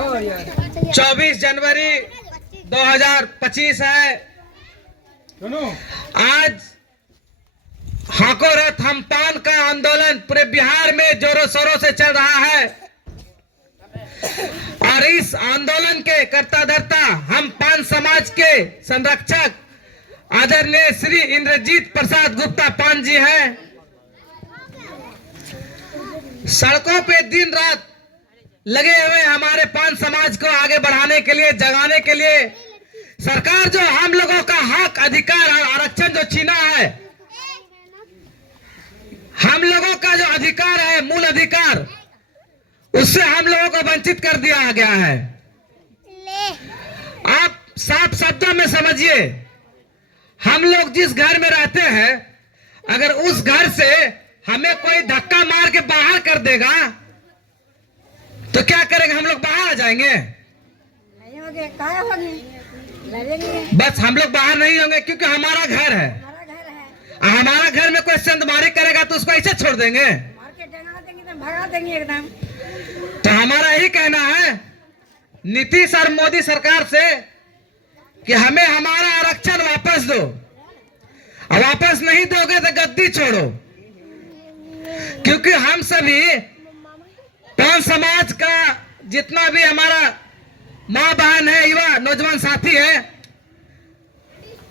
24 जनवरी 2025 है। आज हाको रथ हम पान का आंदोलन पूरे बिहार में जोरों शोरों से चल रहा है और इस आंदोलन के कर्ता धर्ता हम पान समाज के संरक्षक आदरणीय श्री इंद्रजीत प्रसाद गुप्ता पान जी हैं। सड़कों पे दिन रात लगे हुए हमारे पान समाज को आगे बढ़ाने के लिए, जगाने के लिए। सरकार जो हम लोगों का हक, अधिकार और आरक्षण जो छीना है, हम लोगों का जो अधिकार है, मूल अधिकार, उससे हम लोगों को वंचित कर दिया गया है। आप साफ शब्दों में समझिए, हम लोग जिस घर में रहते हैं, अगर उस घर से हमें कोई धक्का मार के बाहर कर देगा तो क्या करेंगे? हम लोग बाहर आ जाएंगे? बस हम लोग बाहर नहीं होंगे क्योंकि हमारा घर है। हमारा घर में कोई संदमारी करेगा तो उसको ऐसे छोड़ देंगे? भगा देंगे एकदम। तो हमारा यही कहना है नीतीश और मोदी सरकार से कि हमें हमारा आरक्षण वापस दो, और वापस नहीं दोगे तो गद्दी छोड़ो। क्योंकि हम सभी पान समाज का जितना भी हमारा माँ बहन है, युवा नौजवान साथी है,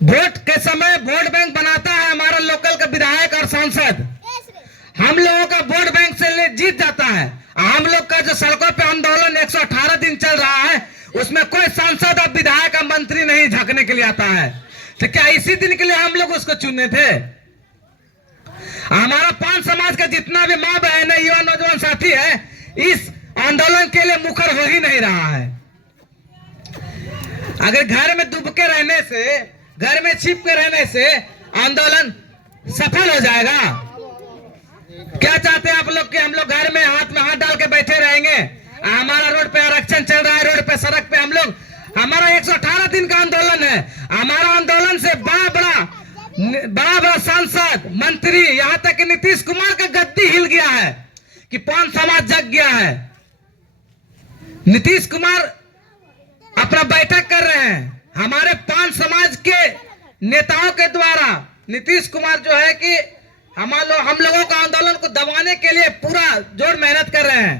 वोट के समय वोट बैंक बनाता है हमारा लोकल का विधायक और सांसद। हम लोगों का वोट बैंक से जीत जाता है। हम लोग का जो सड़कों पे आंदोलन 118 दिन चल रहा है, उसमें कोई सांसद और विधायक और मंत्री नहीं झांकने के लिए आता है। तो क्या इसी दिन के लिए हम लोग उसको चुने थे? हमारा पान समाज का जितना भी माँ बहन है, युवा नौजवान साथी है, इस आंदोलन के लिए मुखर हो ही नहीं रहा है। अगर घर में दुब के रहने से, घर में छिप के रहने से आंदोलन सफल हो जाएगा? क्या चाहते हैं आप लोग कि हम लोग घर में हाथ डाल के बैठे रहेंगे? हमारा रोड पे आरक्षण चल रहा है, रोड पे सड़क पे हम लोग, हमारा 118 दिन का आंदोलन है। हमारा आंदोलन से बड़ा सांसद, मंत्री, यहाँ तक कि नीतीश कुमार का गद्दी हिल गया है कि पान समाज जग गया है। नीतीश कुमार अपना बैठक कर रहे हैं। हमारे पान समाज के नेताओं के द्वारा नीतीश कुमार जो है कि हम लोगों का आंदोलन को दबाने के लिए पूरा जोर मेहनत कर रहे हैं।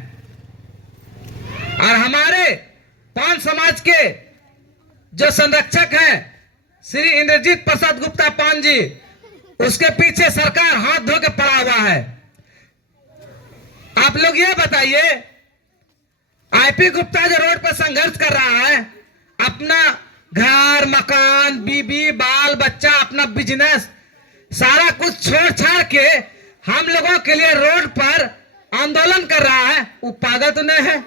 और हमारे पान समाज के जो संरक्षक हैं श्री इंद्रजीत प्रसाद गुप्ता पान जी, उसके पीछे सरकार हाथ धो के पड़ा हुआ है। आप लोग ये बताइए, आईपी गुप्ता जो रोड पर संघर्ष कर रहा है, अपना घर, मकान, बीबी, बाल बच्चा, अपना बिजनेस, सारा कुछ छोड़ छाड़ के हम लोगों के लिए रोड पर आंदोलन कर रहा है, वो पागल तो नहीं है?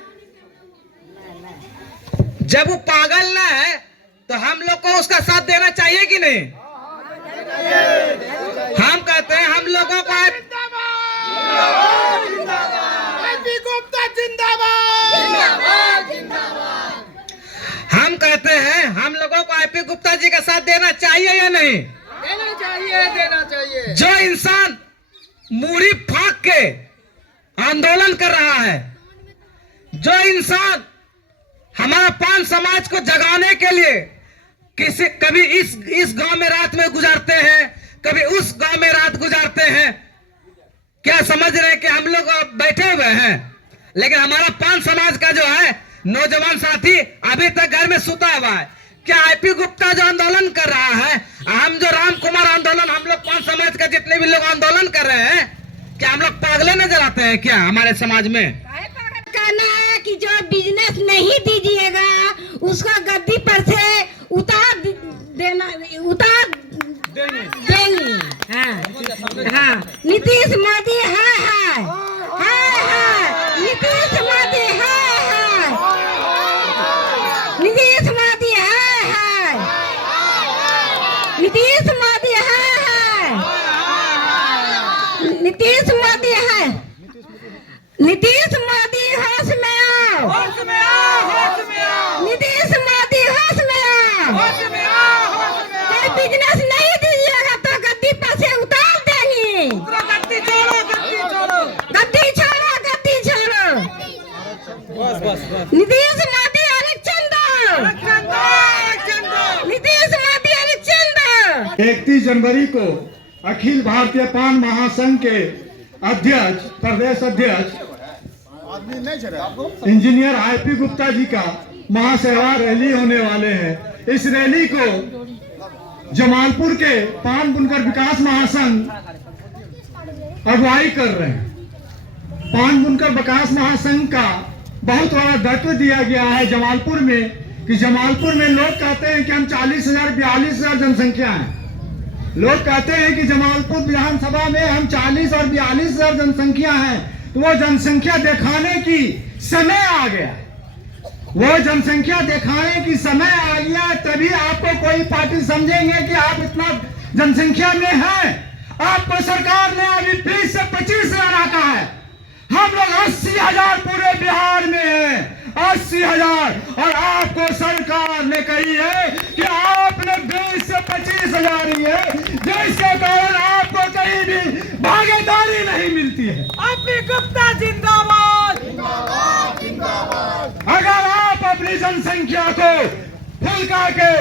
जब वो पागल ना है तो हम लोग को उसका साथ देना चाहिए कि नहीं? हम कहते हैं हम लोगों को हम कहते हैं हम लोगों को आईपी गुप्ता जी का साथ देना चाहिए या नहीं? देना चाहिए, देना चाहिए। जो इंसान मूड़ी फाक के आंदोलन कर रहा है, जो इंसान हमारा पान समाज को जगाने के लिए कभी इस गांव में रात में गुजारते हैं, कभी उस गांव में रात गुजारते हैं, क्या समझ रहे हैं कि हम लोग बैठे हुए हैं? लेकिन हमारा पान समाज का जो है नौजवान साथी अभी तक घर में सुता हुआ है। क्या आईपी गुप्ता जो आंदोलन कर रहा है, हम जो राम कुमार आंदोलन, हम लोग पान समाज का जितने भी लोग आंदोलन कर रहे हैं, क्या हम लोग पागले नजर आते हैं क्या हमारे समाज में? कहना है कि जो बिजनेस नहीं दीजिएगा उसका गद्दी पर से उतार देंगे। हाँ, नीतीश मोदी है, नीतीश मोदी है, नीतीश मोदी है, नीतीश मोदी है, नीतीश मोदी है, नीतीश मोदी होश में आओ, होश में आओ, होश में आओ, नीतीश मोदी होश में आओ, होश में आओ, होश में आओ। कोई बिजनेस नहीं दीजिएगा तो गद्दी पर से उतार देंगे। गद्दी छोड़ो, गद्दी छोड़ो, गद्दी छोड़ो, गद्दी छोड़ो। बस बस बस। नीतीश मोदी 25 जनवरी को अखिल भारतीय पान महासंघ के अध्यक्ष, प्रदेश अध्यक्ष इंजीनियर आईपी गुप्ता जी का महासेवा रैली होने वाले हैं। इस रैली को जमालपुर के पान बुनकर विकास महासंघ अगुवाई कर रहे हैं। पान बुनकर विकास महासंघ का बहुत बड़ा दायित्व दिया गया है जमालपुर में, कि जमालपुर में लोग कहते हैं कि हम 40,000 42,000 जनसंख्या है। लोग कहते हैं कि जमालपुर विधानसभा में हम 40 और 42,000 जनसंख्या है, तो वो जनसंख्या दिखाने की समय आ गया। वो जनसंख्या दिखाने की समय आ गया, तभी आपको कोई पार्टी समझेंगे कि आप इतना जनसंख्या में हैं। आपको सरकार ने अभी 20 से 25,000 रखा है। हम लोग 80,000 पूरे बिहार में हैं, 80,000, और आपको सरकार ने कही है कि आपने 20 से 25,000 ही है, जिसके कारण आपको कहीं भी भागीदारी नहीं मिलती है। अपनी गुप्ता जिंदाबाद। अगर आप अपनी जनसंख्या को फुलका के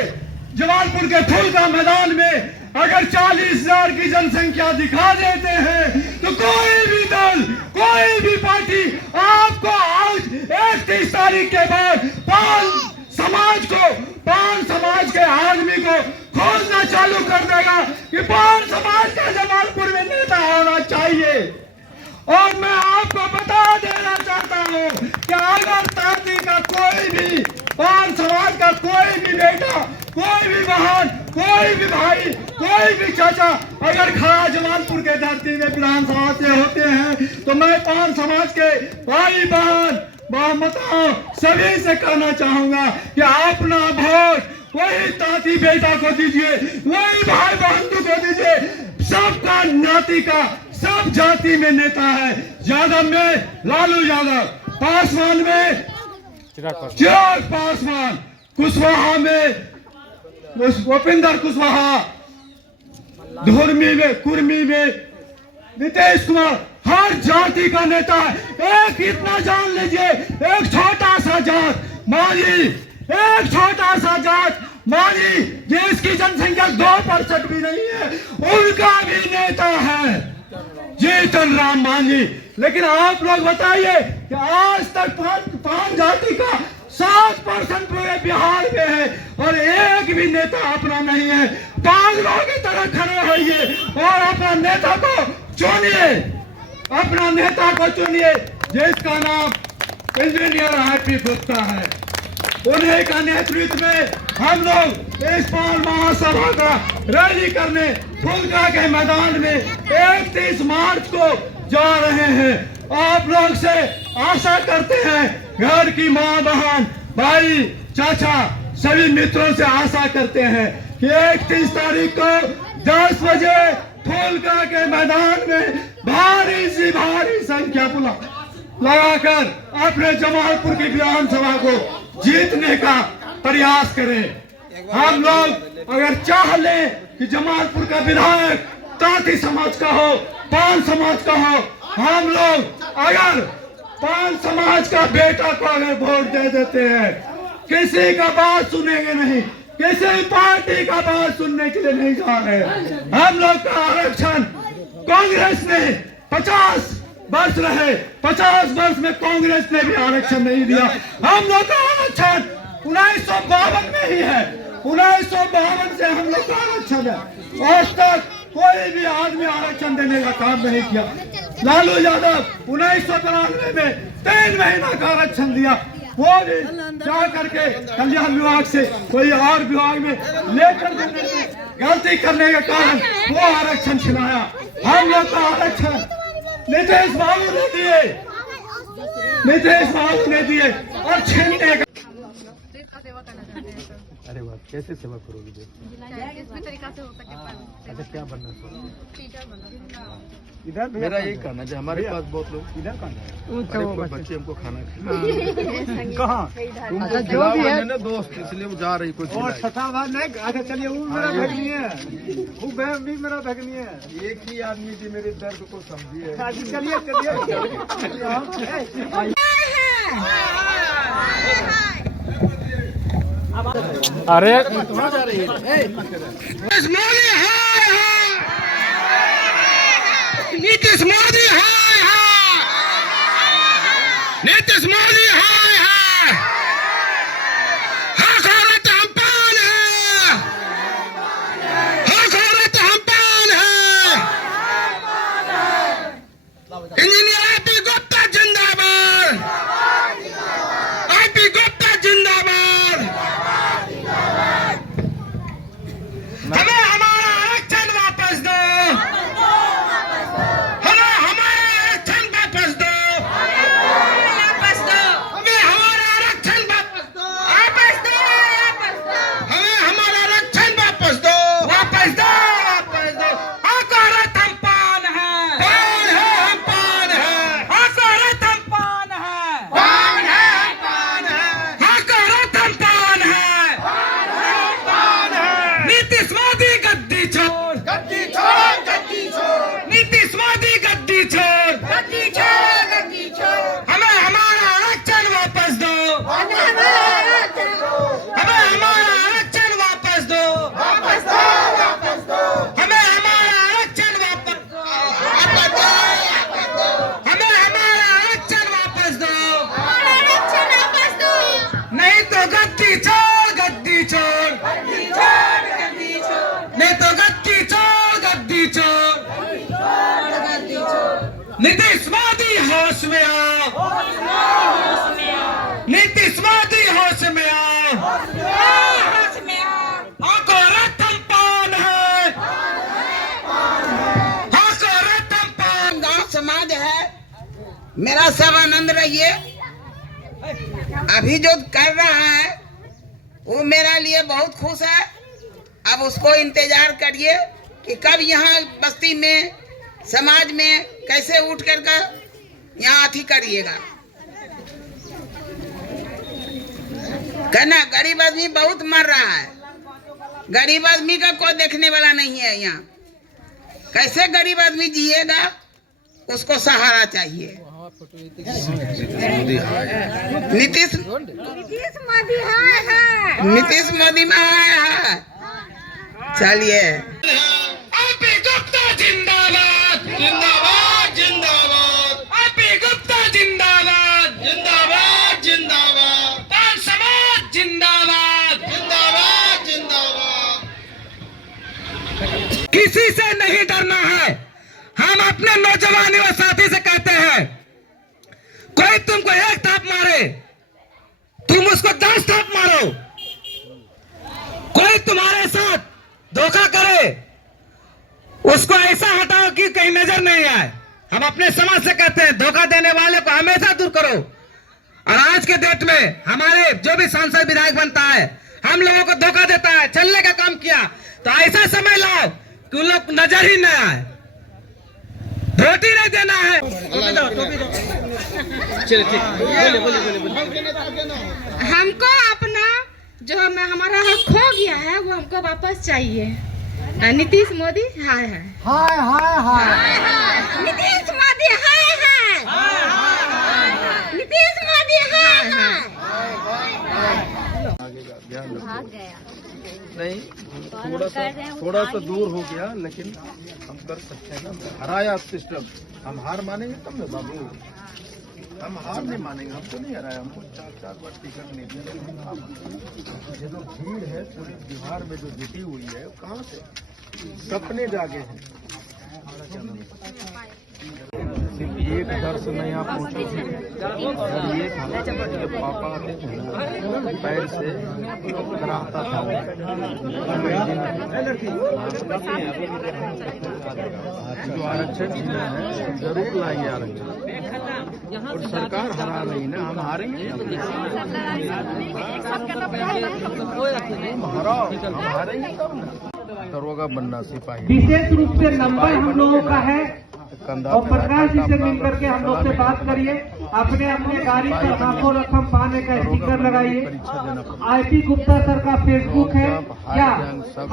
जमालपुर के फुलका मैदान में अगर 40,000 की जनसंख्या दिखा देते हैं, तो कोई भी दल, कोई भी पार्टी आपको आज 31 तारीख के बाद पान समाज के आदमी को खोजना चालू कर देगा कि पान समाज का जमालपुर में नेता होना चाहिए। और मैं आपको बता देना चाहता हूँ कि अगर ताती का कोई भी, पान समाज का कोई भी बेटा, कोई भी बहन, कोई भी भाई, कोई भी चाचा अगर खड़ा जमालपुर के धरती में विधानसभा से होते हैं, तो मैं पान समाज के भाई बहन माताओं सभी से कहना चाहूंगा कि अपना वोट वही ताती बेटा को दीजिए, वही भाई बहन को दीजिए। सबका नाती का, सब जाति में नेता है। यादव में लालू यादव, पासवान में चिराग पासवान, कुशवाहा में भूपेंद्र कुशवाहा, धुर्मी में, कुर्मी में नीतीश कुमार, हर जाति का नेता है। एक इतना जान लीजिए, एक छोटा सा जात मांझी, एक छोटा सा जात मांझी जिसकी जनसंख्या 2% भी नहीं है, उनका भी नेता है जीतन राम मांझी। लेकिन आप लोग बताइए कि आज तक पान जाति का 7% पूरे बिहार में है और एक भी नेता अपना नहीं है। पागलों की तरह खड़े होइए और अपना नेता को चुनिए, अपना नेता को चुनिए जिसका नाम इंजीनियर आईपी गुप्ता है। उन्हीं का नेतृत्व में हम लोग इस पान महासभा का रैली करने फुलका के मैदान में 31 मार्च को जा रहे हैं। आप लोग से आशा करते हैं, घर की माँ बहन भाई चाचा सभी मित्रों से आशा करते हैं कि 31 तारीख को 10 बजे फुलका के मैदान में भारी संख्या लगाकर अपने जमालपुर की विधानसभा को जीतने का प्रयास करें। हम लोग अगर चाह ले कि जमालपुर का विधायक ताती समाज का हो, पान समाज का हो, हम लोग अगर पान समाज का बेटा को अगर वोट दे देते हैं, किसी का बात सुनेंगे नहीं, किसी पार्टी का बात सुनने के लिए नहीं जा रहे। हम लोग का आरक्षण कांग्रेस ने 50 वर्ष रहे, 50 वर्ष में कांग्रेस ने भी आरक्षण नहीं दिया। हम लोग का आरक्षण 1952 में ही है, 1952 से हम लोग का आरक्षण है। आज तक कोई भी आदमी आरक्षण देने का काम नहीं किया। लालू यादव 1992 में 3 महीना का आरक्षण दिया, वो भी जा करके कल्याण विभाग से कोई और विभाग में लेकर देने में गलती करने के कारण वो आरक्षण छिनाया। हम लोग का आरक्षण नीतीश बाबू ने दिए, नीतीश बाबू ने दिए और छीनने का। अरे वाह, कैसे सेवा करोगे? जिस भी तरीका से हो सके पर अच्छा, क्या बनना चाहिए? टीचर बनना। इधर मेरा यही कहना है, हमारे पास बहुत लोग इधर बच्चे हमको खाना कहाँ अच्छा जो भी है ना दोस्त, इसलिए वो जा रही कुछ अच्छा चलिए, वो मेरा भगनी है, वो भी मेरा भगनी है। एक ही आदमी की मेरे दर्द को समझिए। चलिए अरे नीतीश मोदी हाय हाय, नीतीश मोदी हाय हाय, नीतीश मोदी हाय हाय, हाँ भारत हम पान है, हाँ भारत हम पान है, इंजीनियर आईपी गुप्ता जिंदाबाद, आईपी गुप्ता जिंदाबाद, हमें हमारा आरक्षण वापस दो, हमें हमारा आरक्षण वापस दो, हमें हमारा आरक्षण वापस दो, हमें हमारा आरक्षण वापस दो, वापस दो, वापस दो। हकारत हम पान है, पान है हम पान है, हकारत हम पान है, पान है हम पान है, हकारत हम पान है, पान है। नीतीश मोदी गद्दी छोड़, गद्दी छोड़, गद्दी छोड़, नीतीश मोदी गद्दी छोड़, गद्दी छोड़, गद्दी छोड़। हमें हमारा आरक्षण वापस दो, हमें हमारा आरक्षण वापस दो, वापस दो, वापस दो। हमें हमारा आरक्षण वापस दो, वापस दो, हमें हमारा आरक्षण वापस दो, नहीं तो गद्दी छोड़, गद्दी छोड़, गद्दी छोड़, गद्दी छोड़, नहीं तो गद्दी छोड़, गद्दी छोड़, गद्दी छोड़। नीतीश मोदी होश में आओ, नीतीश मोदी होश में आओ, हकारत हम पान है, हकारत हम पान। गांव समाज है, मेरा सब आनंद रहिए। अभी जो कर रहा है वो मेरा लिए बहुत खुश है। अब उसको इंतजार करिए कि कब यहाँ बस्ती में समाज में कैसे उठ कर यहाँ अथी करिएगा। कहना गरीब आदमी बहुत मर रहा है, गरीब आदमी का कोई देखने वाला नहीं है यहाँ। कैसे गरीब आदमी जिएगा, उसको सहारा चाहिए। नीतीश नीतीश मोदी में है। चलिए आईपी गुप्ता जिंदाबाद, जिंदाबाद, जिंदाबाद, आईपी गुप्ता जिंदाबाद, जिंदाबाद, जिंदाबाद, पान समाज जिंदाबाद, जिंदाबाद, जिंदाबाद। किसी से नहीं डरना है। हम अपने नौजवान व साथी से कहते हैं, कोई तुमको एक थाप मारे, तुम उसको 10 थाप मारो। कोई तुम्हारे साथ धोखा करे, उसको ऐसा हटाओ कि कहीं नजर नहीं आए। हम अपने समाज से कहते हैं, धोखा देने वाले को हमेशा दूर करो। और आज के डेट में हमारे जो भी सांसद विधायक बनता है, हम लोगों को धोखा देता है, चलने का काम किया, तो ऐसा समय लाओ कि उन लोग नजर ही न आए। वोट ही नहीं देना है। हमको अपना जो हमारा हक खो गया है वो हमको वापस चाहिए। नीतीश मोदी हाय हाय, हाय हाय हाय, नीतीश मोदी हाय हाय, नीतीश मोदी हाय हाय। भाग गया नहीं, थोड़ा सा दूर हो गया, लेकिन हम कर सकते हैं ना। हराया सिस्टम, हम हार मानेंगे तब ना बाबू, हम हार नहीं मानेंगे। हमको नहीं हराया, हमको 4 बार टिकट नहीं दिया। ये जो भीड़ है पूरे बिहार में जो जुटी हुई है, कहाँ से सपने जागे हैं। सिर्फ एक डर से मैं यहाँ पहुँचा, ये था कि पापा आते थे पैर से कराता था। जो आरक्षण है जरूर लाएंगे आरक्षण, और सरकार हरा रही ना, हम हारेंगे। हराओ, हम हारेंगे तब ना। दरोगा बनना सिपाही विशेष रूप से नंबर हम लोगों का है। और प्रकाश जी से मिलकर के हम लोग से बात करिए। अपने अपने गाड़ी पर आंखों रकम पाने का स्टिकर लगाइए। आईपी गुप्ता सर का फेसबुक है क्या,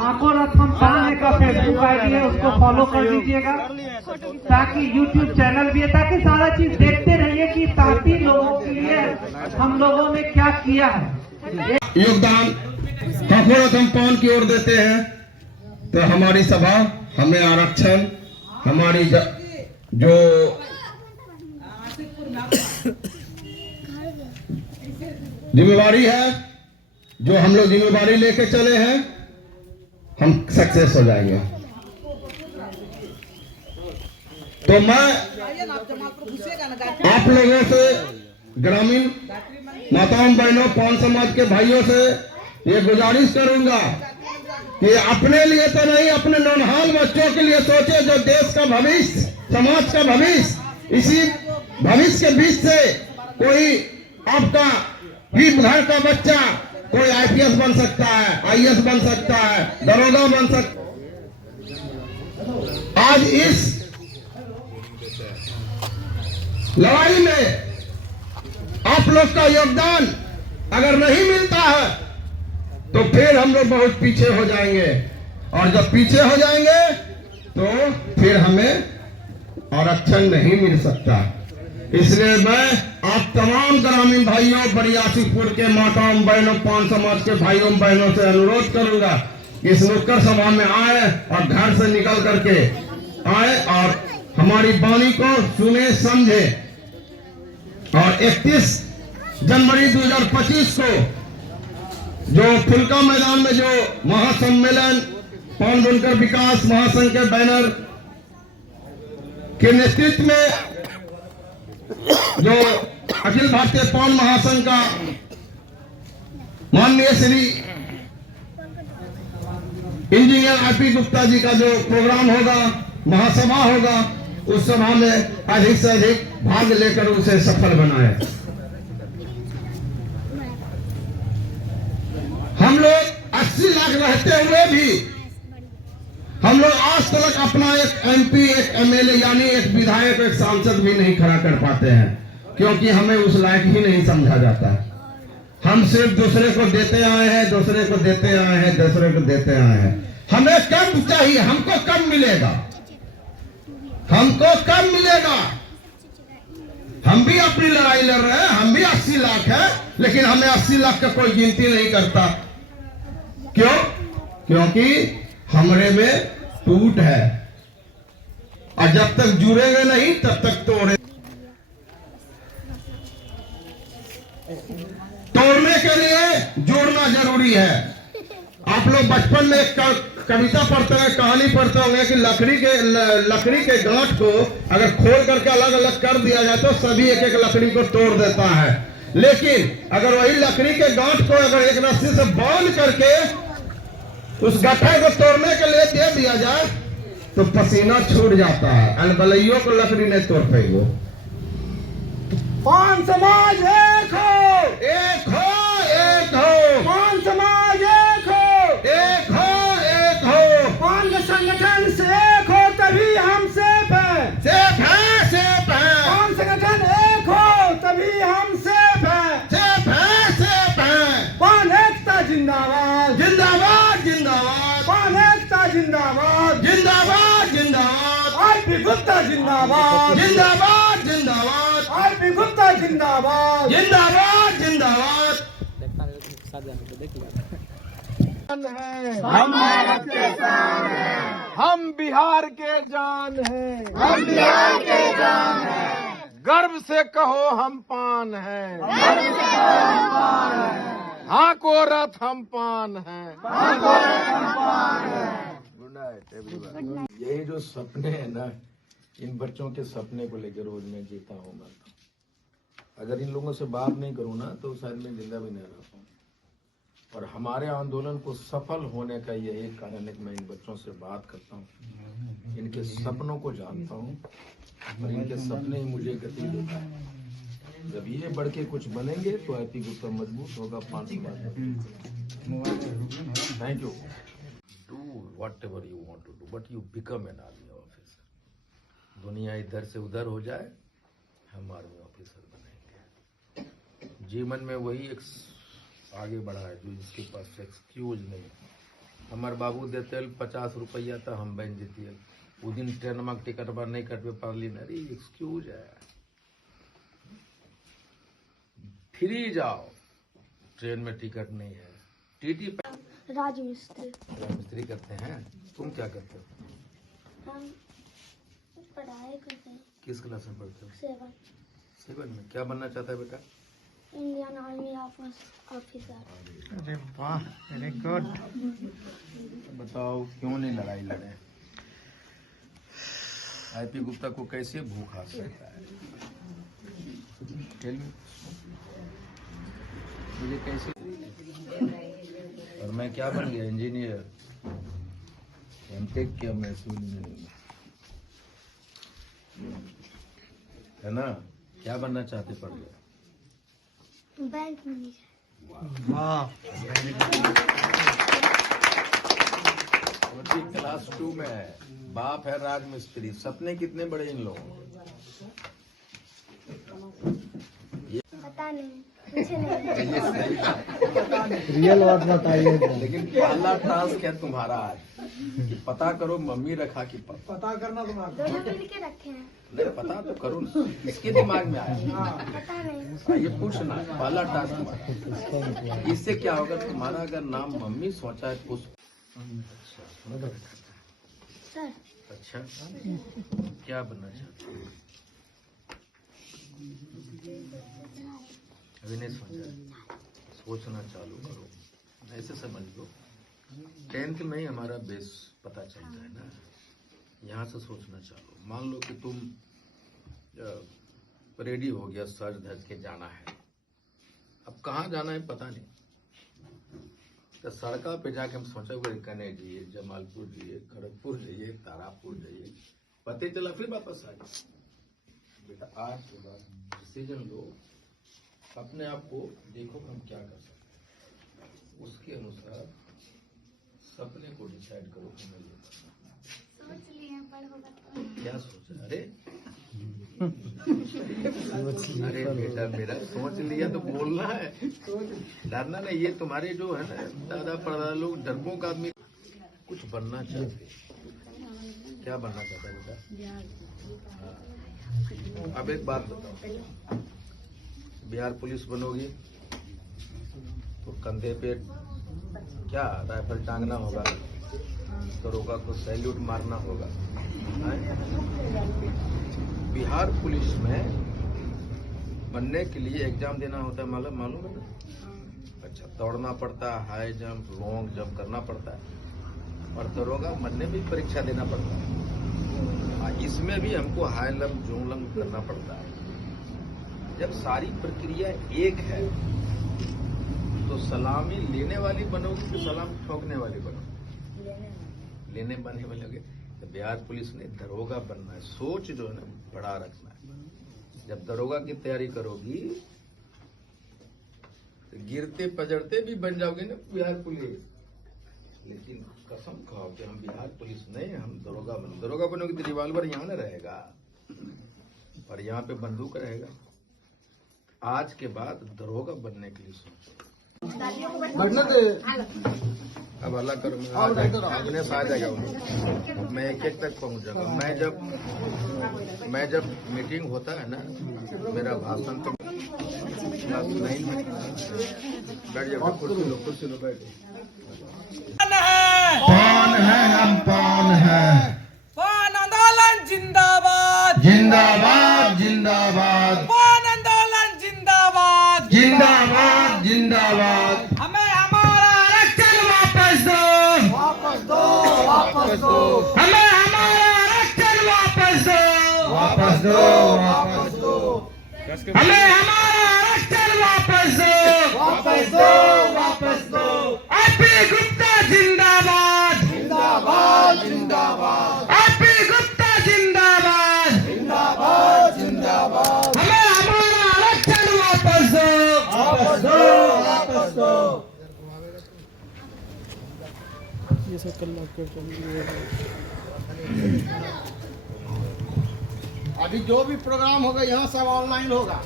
आंखों रकम पाने का फेसबुक आईडी है, उसको फॉलो कर दीजिएगा। ताकि यूट्यूब चैनल भी है, ताकि सारा चीज देखते रहिए कि साथी लोगों के लिए हम लोगों ने क्या किया है। योगदान हाथ हम पान की ओर देते हैं तो हमारी सभा, हमें आरक्षण, हमारी जो जिम्मेवारी है, जो हम लोग जिम्मेवारी लेके चले हैं, हम सक्सेस हो जाएंगे। तो मैं आप लोगों से, ग्रामीण माताओं बहनों पान समाज के भाइयों से ये गुजारिश करूंगा कि अपने लिए तो नहीं, अपने नौनहाल बच्चों के लिए सोचे, जो देश का भविष्य, समाज का भविष्य। इसी भविष्य के बीच से कोई आपका ही घर का बच्चा कोई आईपीएस बन सकता है, आईएएस बन सकता है, दरोगा बन सकता है। आज इस लड़ाई में आप लोग का योगदान अगर नहीं मिलता है तो फिर हम लोग बहुत पीछे हो जाएंगे, और जब पीछे हो जाएंगे तो फिर हमें आरक्षण नहीं मिल सकता। इसलिए मैं आप तमाम ग्रामीण भाइयों, बरियासीपुर के माताओं बहनों, पान समाज के भाइयों बहनों से अनुरोध करूंगा कि इस नुक्कड़ सभा में आए और घर से निकल करके आए और हमारी वाणी को सुने, समझे। और 31 जनवरी 2025 को जो फुलका मैदान में जो महासम्मेलन पान बुनकर विकास महासंघ के बैनर के नेतृत्व में जो अखिल भारतीय पान महासंघ का माननीय श्री इंजीनियर आईपी गुप्ता जी का जो प्रोग्राम होगा, महासभा होगा, उस सभा में अधिक से अधिक भाग लेकर उसे सफल बनाए। हम लोग 80 लाख रहते हुए भी हम लोग आज तक अपना एक एमपी, एक एमएलए यानी एक विधायक, एक सांसद भी नहीं खड़ा कर पाते हैं, क्योंकि हमें उस लायक ही नहीं समझा जाता। हम सिर्फ दूसरे को देते आए हैं, दूसरे को देते आए हैं, दूसरे को देते आए हैं। हमें कम चाहिए, हमको कम मिलेगा, हमको कम मिलेगा। हम भी अपनी लड़ाई लड़ रहे हैं, हम भी 80 लाख है, लेकिन हमें 80 लाख का कोई गिनती नहीं करता। क्यों? क्योंकि हमरे में टूट है, और जब तक जुड़ेंगे नहीं तब तक तोड़ने के लिए जोड़ना जरूरी है। आप लोग बचपन में एक कविता पढ़ते हैं, कहानी पढ़ते होंगे कि लकड़ी के गांठ को अगर खोल करके अलग अलग कर दिया जाए तो सभी एक एक लकड़ी को तोड़ देता है। लेकिन अगर वही लकड़ी के गांठ को अगर एक रस्सी से बांध करके उस गट्ठे को तोड़ने के लिए दे दिया जाए तो पसीना छूट जाता है, अनबलइयों को लकड़ी नहीं तोड़ पाएगी। पान समाज एक हो, एक हो, एक हो, पान समाज एक हो, एक हो, एक हो। पान के संगठन से एक हो तभी हम सेफ हैं, सेफ है, सेफ है। पान संगठन एक हो तभी हम सेफ हैं, सेफ है, सेफ है। पान एकता जिंदाबाद, जिंदाबाद, जिंदाबाद, पान एकता जिंदाबाद, जिंदाबाद, जिंदाबाद, आईपी गुप्ता जिंदाबाद, जिंदाबाद, जिंदाबाद, आईपी गुप्ता जिंदाबाद, जिंदाबाद, जिंदाबाद। हम भारत के शान हैं, हम बिहार के जान हैं, हम बिहार के जान हैं, गर्व से कहो हम पान हैं, गर्व से कहो हम पान हैं, हाँ को रथ हम पान हैं, हाँ को रथ हम पान हैं। Good night everyone. यही जो सपने हैं ना, इन बच्चों के सपने को लेकर रोज मैं जीता हूँ। मैं अगर इन लोगों से बात नहीं करूँ ना तो शायद मैं जिंदा भी नहीं रह पाऊँ। और हमारे आंदोलन को सफल होने का यही कारण है कि मैं इन बच्चों से बात करता हूँ, इनके सपनों को जानता हूँ, और इनके सपने ही मुझे गति देता है। जब ये बढ़ के कुछ बनेंगे तो आईपी गुप्ता मजबूत होगा, पान समाज। Thank you. Do whatever you want to do, but you become an army officer. दुनिया इधर से उधर हो जाए, हम आर्मी ऑफिसर बनेंगे। जीवन में वही एक आगे बढ़ा है जो इसके पास एक्सक्यूज नहीं। हमारे बाबू देते 50 रुपया तो हम बन जीतिए, वो दिन ट्रेन में टिकट पर नहीं कटवे पारली नहीं, एक्सक्यूज है। फ्री जाओ, ट्रेन में टिकट नहीं है, टीटी राजमिस्त्री। मिस्त्री करते हैं। तुम क्या करते हो? हम पढ़ाई करते हैं। किस क्लास में पढ़ते हो? 7 7 में। क्या बनना चाहता है बेटा? Indian army officer. अरे वाह, वेरी गुड। बताओ क्यों नहीं लड़ाई लड़े? आईपी गुप्ता को कैसे भूख आ सकता है? Tell me. मुझे कैसे? और मैं क्या बन गया? इंजीनियर। एमटेक किया मैं सिविल इंजीनियर, है ना? क्या बनना चाहते पढ़ गए? Bank manager. वाह, बच्ची क्लास 2 में है, बाप है राजमिस्त्री। सपने कितने बड़े इन लोगों के? पता नहीं, मुझे नहीं। ये सही बात। रियल बात बताइए। लेकिन पहला टास्क है तुम्हारा आज कि पता करो मम्मी रखा कि पापा। पता करना तुम्हारा। दोनों मिल के रखे हैं। नहीं पता तो करो ना, किसके दिमाग में आया? पता नहीं। ये पूछना, पहला टास्क तुम्हारा। इससे क्या होगा? तुम्हारा अगर नाम मम्मी सोचा है तो सर, अच्छा क्या बनना चाहते हो? अभी नहीं सोचा, सोचना चालू करो। ऐसे समझ लो 10th में ही हमारा बेस पता चलता है ना, यहाँ से सोचना चालू। मान लो कि तुम रेडी हो गया, सज धज के जाना है। अब कहाँ जाना है पता नहीं, तो सड़का पे जाके हम सोचा कने जाइए, जमालपुर जाइए, खड़गपुर जाइए, तारापुर जाइए, पते चला फिर वापस आ गए। बेटा आज के बाद डिसीजन लो, अपने आप को देखो हम क्या कर सकते हैं, उसके अनुसार सपने को डिसाइड करो कि मैं ये करना। सोच लिए बड़ होगा तो। क्या सोचा? अरे बेटा मेरा सोच लिया तो बोलना है, डरना नहीं। ये तुम्हारे जो है ना दादा परदादा लोग डरपोक आदमी कुछ बनना चाहते। क्या बनना चाहता है बेटा? हाँ। अब एक बात बताओ, बिहार पुलिस बनोगी तो कंधे पे क्या राइफल टांगना होगा, दरोगा को सैल्यूट मारना होगा। बिहार पुलिस में बनने के लिए एग्जाम देना होता है, मालूम है ना? अच्छा, दौड़ना पड़ता है, हाई जंप, लॉन्ग जंप करना पड़ता है, और दरोगा बनने में भी परीक्षा देना पड़ता है। इसमें भी हमको हाई लंप, जोन लंप करना पड़ता है। जब सारी प्रक्रिया एक है तो सलामी लेने वाली बनोगी कि सलामी ठोकने वाली बनोगी? लेने बने बनोगे। तो बिहार पुलिस ने दरोगा बनना है, सोच जो है ना बड़ा रखना है। जब दरोगा की तैयारी करोगी तो गिरते पजड़ते भी बन जाओगे ना बिहार पुलिस। लेकिन कसम खाओ कि हम बिहार पुलिस नहीं, हम दरोगा बनोगे तो रिवॉल्वर यहाँ न रहेगा और यहाँ पे बंदूक रहेगा। आज के बाद दरोगा बनने के लिए सोचो। अब अल्लाह करो अपने से आ जाएगा वो। मैं एक तक पहुंच जाऊंगा। मैं जब मीटिंग होता है ना, मेरा भाषण तो क्लास 9 में। बैठ जाओ, कुर्सी लो बैठ। कौन है हम, कौन है? पान आंदोलन जिंदाबाद, जिंदाबाद जिंदाबाद, पान आंदोलन जिंदाबाद, जिंदाबाद जिंदाबाद। हमें हमारा आरक्षण वापस दो, वापस दो, वापस दो। हमें हमारा आरक्षण वापस दो, वापस दो, वापस दो। हमें हमारा आरक्षण वापस दो, वापस दो, वापस दो। आईपी गुप्ता जिंदाबाद, जिंदाबाद जिंदाबाद, आईपी गुप्ता जिंदाबाद, जिंदाबाद जिंदाबाद। हमें हमारा आरक्षण वापस दो, वापस दो, वापस दो। अभी जो भी प्रोग्राम होगा यहाँ सब ऑनलाइन होगा।